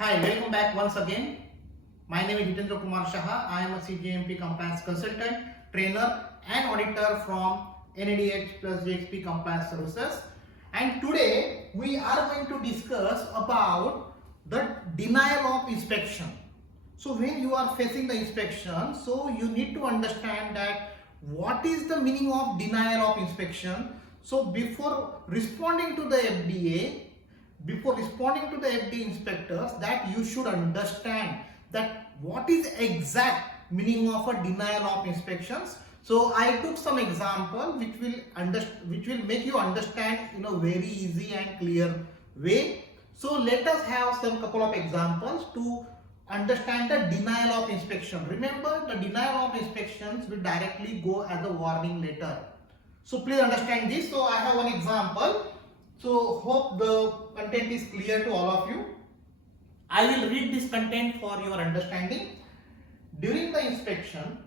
Hi, welcome back once again. My name is Hitendra Kumar Shaha. I am a CGMP compliance consultant, trainer and auditor from NADH plus JXP Compliance Services. And today we are going to discuss about the denial of inspection. So when you are facing the inspection, so you need to understand that what is the meaning of denial of inspection. So before responding to the FDA, before responding to the FDA inspectors, that you should understand that what is exact meaning of a denial of inspections. So I took some example which will make you understand in a very easy and clear way. So let us have some couple of examples to understand the denial of inspection. Remember, the denial of inspections will directly go as a warning letter. So please understand this. So I have one example. So hope the content is clear to all of you. I will read this content for your understanding. During the inspection,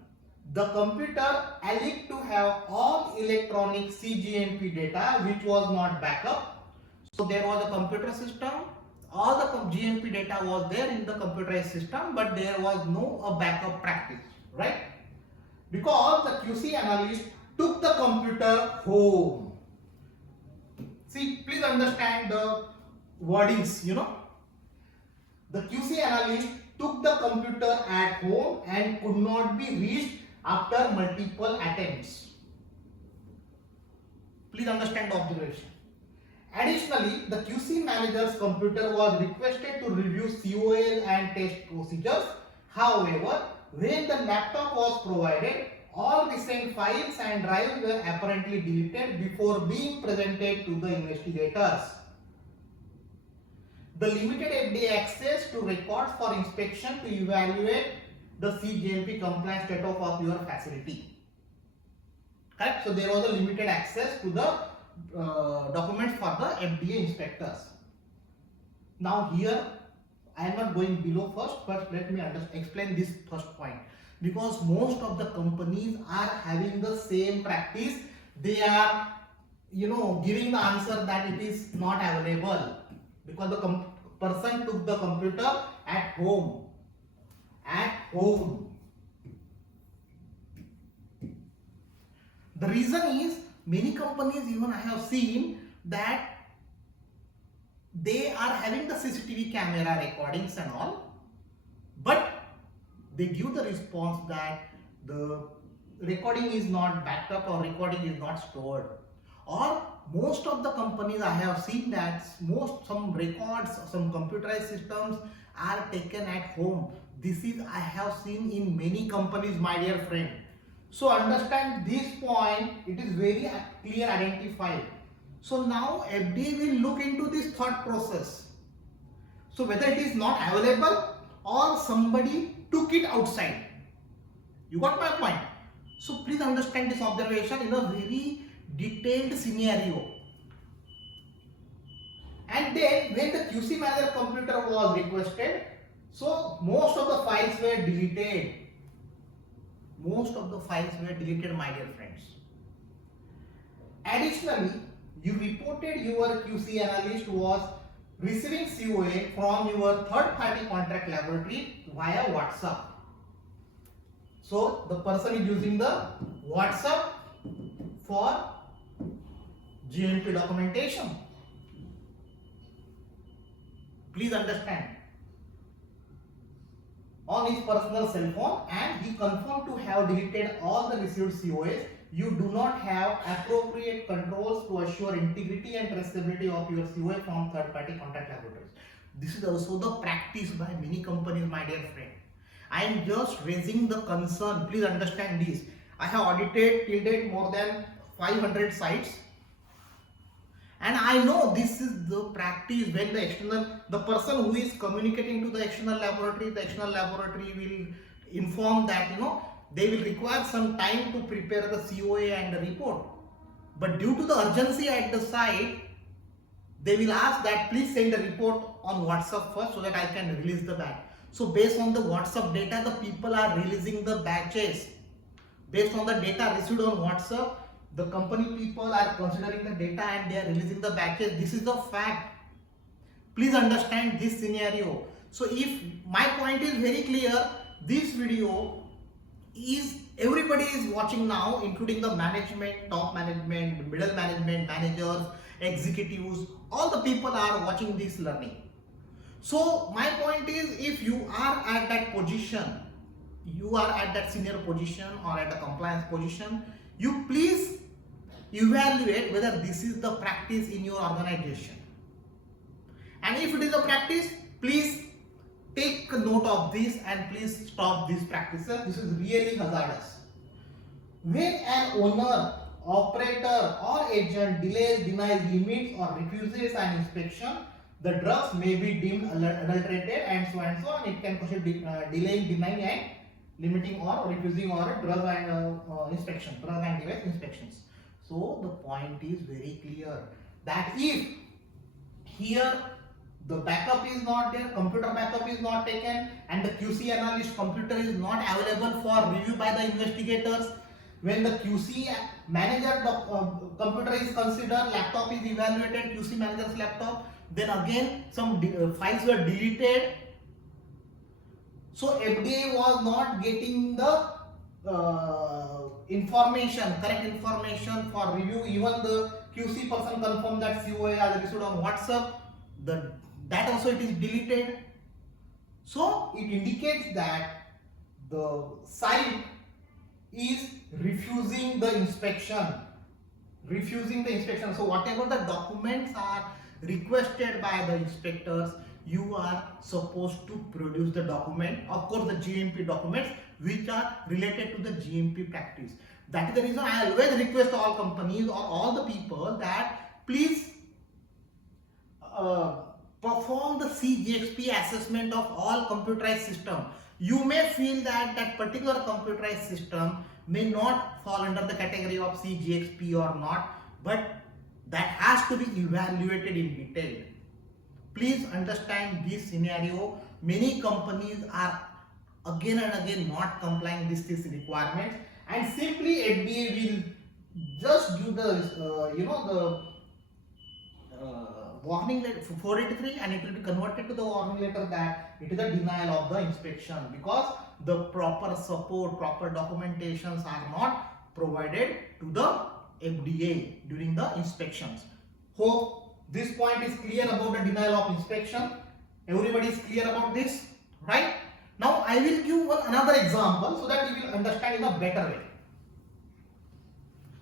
the computer alleged to have all electronic CGMP data which was not backup. So there was a computer system, all the GMP data was there in the computerized system, but there was no backup practice, right? Because the QC analyst took the computer home. See, please understand the wordings, The QC analyst took the computer at home and could not be reached after multiple attempts. Please understand the observation. Additionally, the QC manager's computer was requested to review COAs and test procedures. However, when the laptop was provided, all recent files and drives were apparently deleted before being presented to the investigators. The limited FDA access to records for inspection to evaluate the CGMP compliance status of your facility. Correct? So there was a limited access to the documents for the FDA inspectors. Now here I am not going below first, but let me explain this first point. Because most of the companies are having the same practice. They are, giving the answer that it is not available because the person took the computer at home. At home. The reason is many companies, even I have seen that they are having the CCTV camera recordings and all, but they give the response that the recording is not backed up or recording is not stored. Or most of the companies I have seen that some records, some computerized systems are taken at home. This is I have seen in many companies, my dear friend. So understand this point, it is very clear identified. So now FDA will look into this thought process. So whether it is not available or somebody took it outside. You got my point? So please understand this observation in a very detailed scenario. And then when the QC manager computer was requested, so most of the files were deleted. Most of the files were deleted, my dear friends. Additionally, you reported your QC analyst was receiving COA from your third-party contract laboratory via WhatsApp. So the person is using the WhatsApp for GMP documentation. Please understand. On his personal cell phone, and he confirmed to have deleted all the received COAs. You do not have appropriate controls to assure integrity and traceability of your COA from third-party contract laboratories. This is also the practice by many companies, my dear friend. I am just raising the concern. Please understand this. I have audited till date more than 500 sites. And I know this is the practice when the person who is communicating to the external laboratory will inform that, they will require some time to prepare the COA and the report. But due to the urgency at the site, they will ask that please send the report on WhatsApp first so that I can release the batch. So based on the WhatsApp data, the people are releasing the batches. Based on the data received on WhatsApp, the company people are considering the data and they are releasing the batches. This is the fact. Please understand this scenario. So if my point is very clear, this video is everybody is watching now, including the management, top management, middle management, managers, executives, all the people are watching this learning. So my point is, if you are at that position, you are at that senior position or at a compliance position, you please evaluate whether this is the practice in your organization. And if it is a practice, please take note of this and please stop these practices. This is really hazardous. When an owner, operator or agent delays, denies, limits or refuses an inspection, the drugs may be deemed adulterated and so, and it can constitute delaying, denying and limiting or refusing or drug and inspection, drug and device inspections. So the point is very clear that if here the backup is not there, computer backup is not taken, and the QC analyst computer is not available for review by the investigators, when the QC manager computer is considered, laptop is evaluated, QC manager's laptop, then again some files were deleted. So FDA was not getting the information, correct information for review. Even the QC person confirmed that COA has received on WhatsApp. That also it is deleted. So it indicates that the site is refusing the inspection. So whatever the documents are requested by the inspectors, you are supposed to produce the document, of course the GMP documents which are related to the GMP practice. That is the reason I always request all companies or all the people that please perform the CGXP assessment of all computerized system. You may feel that that particular computerized system may not fall under the category of CGXP or not, but that has to be evaluated in detail. Please understand this scenario. Many companies are again and again not complying with this requirement, and simply FDA will just do the warning letter 483, and it will be converted to the warning letter that it is a denial of the inspection because the proper support, proper documentations are not provided to the FDA during the inspections. Hope this point is clear about the denial of inspection. Everybody is clear about this, right? Now I will give another example so that you will understand in a better way.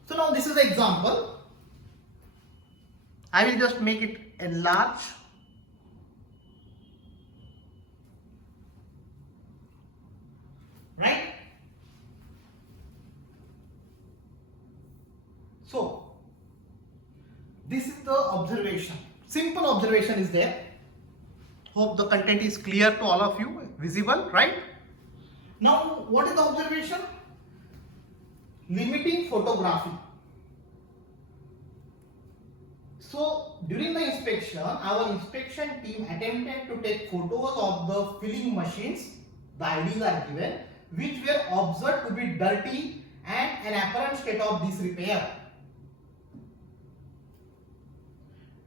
So now this is the example. I will just make it enlarge. Right? So this is the observation. Simple observation is there. Hope the content is clear to all of you, visible, right? Now what is the observation? Limiting photography. So during the inspection, our inspection team attempted to take photos of the filling machines, the IDs are given, which were observed to be dirty and an apparent state of disrepair.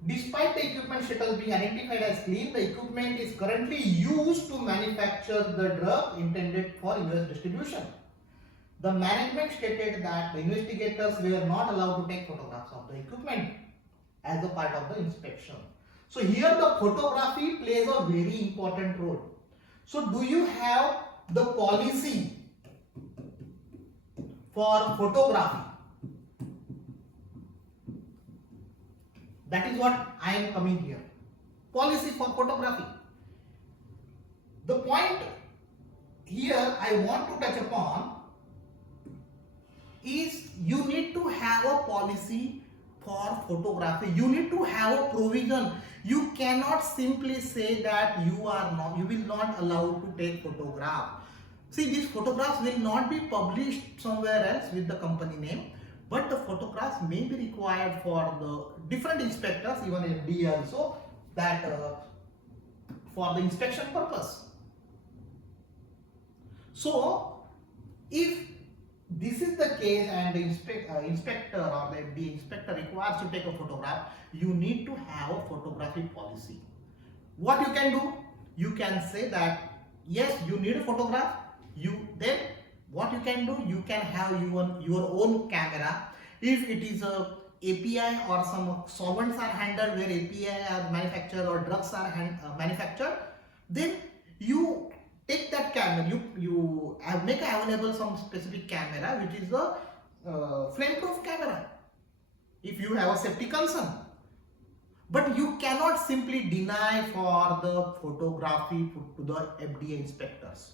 Despite the equipment status being identified as clean, the equipment is currently used to manufacture the drug intended for US distribution. The management stated that the investigators were not allowed to take photographs of the equipment as a part of the inspection. So here the photography plays a very important role. So do you have the policy for photography? That is what I am coming here. Policy for photography. The point here I want to touch upon is you need to have a policy for photography. You need to have a provision. You cannot simply say that you will not allow to take photograph. See, these photographs will not be published somewhere else with the company name, but the photographs may be required for the different inspectors, even FDA also, that for the inspection purpose. So if this is the case and the inspector or the FDA inspector requires to take a photograph, you need to have a photography policy. What you can do? you can say that yes, you need a photograph. Then what you can do, you can have your own camera. If it is a API or some solvents are handled where API are manufactured or drugs are manufactured, then you take that camera, you make available some specific camera which is a flame-proof camera if you have a safety concern. But you cannot simply deny for the photography put to the FDA inspectors.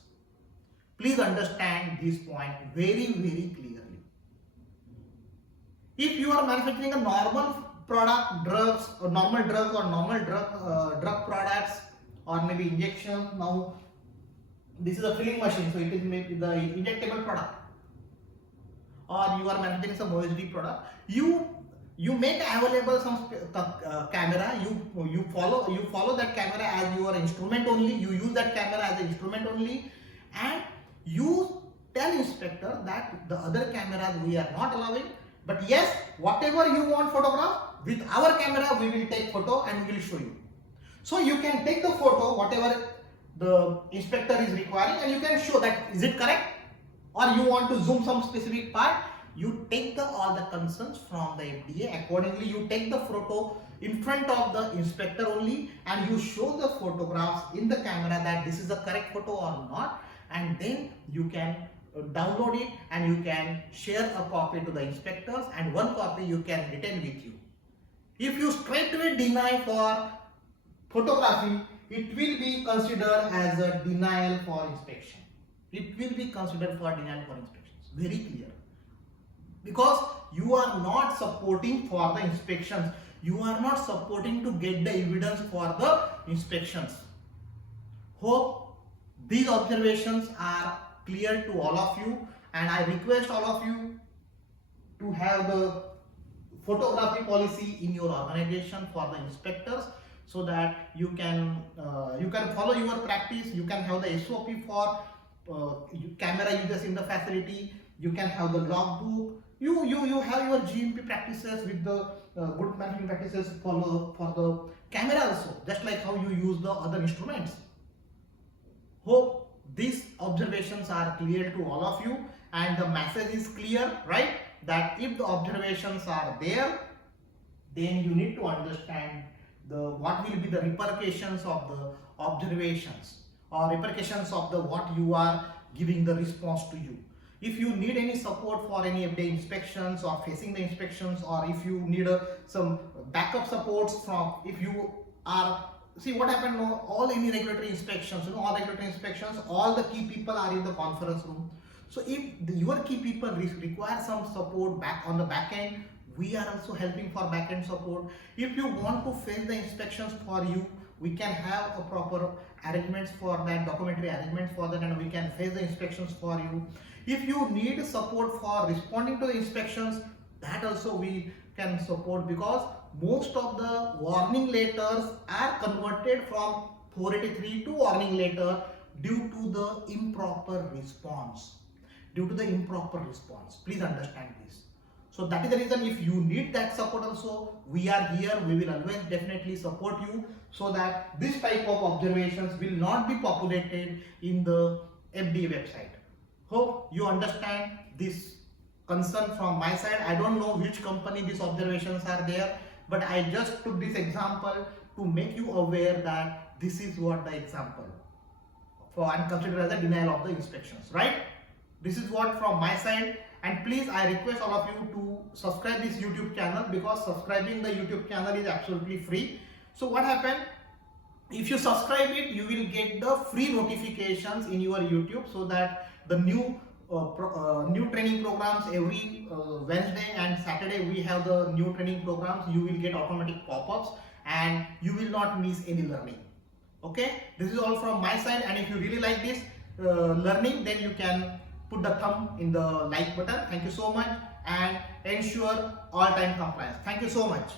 Please understand this point very, very clearly. If you are manufacturing a normal product, drugs or normal drug products or maybe injection, now this is a filling machine, so it is maybe the injectable product, or you are manufacturing some OSD product, you make available some camera, you follow that camera as your instrument only, you use that camera as an instrument only, and you tell inspector that the other cameras we are not allowing, but yes, whatever you want photograph, with our camera we will take photo and we will show you. So you can take the photo whatever the inspector is requiring and you can show that is it correct, or you want to zoom some specific part, you take all the concerns from the FDA. Accordingly, you take the photo in front of the inspector only and you show the photographs in the camera that this is the correct photo or not, and then you can download it and you can share a copy to the inspectors, and one copy you can retain with you. If you straightaway deny for photography, it will be considered as a denial for inspection. It will be considered for denial for inspections. Very clear. Because you are not supporting for the inspections. You are not supporting to get the evidence for the inspections. Hope these observations are clear to all of you, and I request all of you to have the photography policy in your organization for the inspectors, so that you can follow your practice. You can have the SOP for camera users in the facility. You can have the logbook. You have your GMP practices with the good management practices for the camera also, just like how you use the other instruments. Hope these observations are clear to all of you and the message is clear, right? That if the observations are there, then you need to understand what will be the repercussions of the observations or repercussions of what you are giving the response to you. If you need any support for any of the inspections or facing the inspections, or if you need some backup supports from, if you are, see what happened, all any regulatory inspections, all the key people are in the conference room. So if your key people require some support back on the back end, we are also helping for back end support. If you want to face the inspections for you, we can have a proper arrangements for that, documentary arrangements for that, and we can face the inspections for you. If you need support for responding to the inspections, that also we can support, because most of the warning letters are converted from 483 to warning letter due to the improper response. Please understand this. So that is the reason, if you need that support also, we are here. We will always definitely support you, so that this type of observations will not be populated in the FDA website. Hope you understand this concern from my side. I don't know which company these observations are there, but I just took this example to make you aware that this is what the example for and considered as a denial of the inspections, right? This is what from my side. And please, I request all of you to subscribe this YouTube channel, because subscribing the YouTube channel is absolutely free. So what happened? If you subscribe it, you will get the free notifications in your YouTube, so that the new training programs every Wednesday and Saturday we have the new training programs. You will get automatic pop-ups and you will not miss any learning. Okay, this is all from my side. And if you really like this learning, then you can put the thumb in the like button. Thank you so much, and ensure all time compliance. Thank you so much.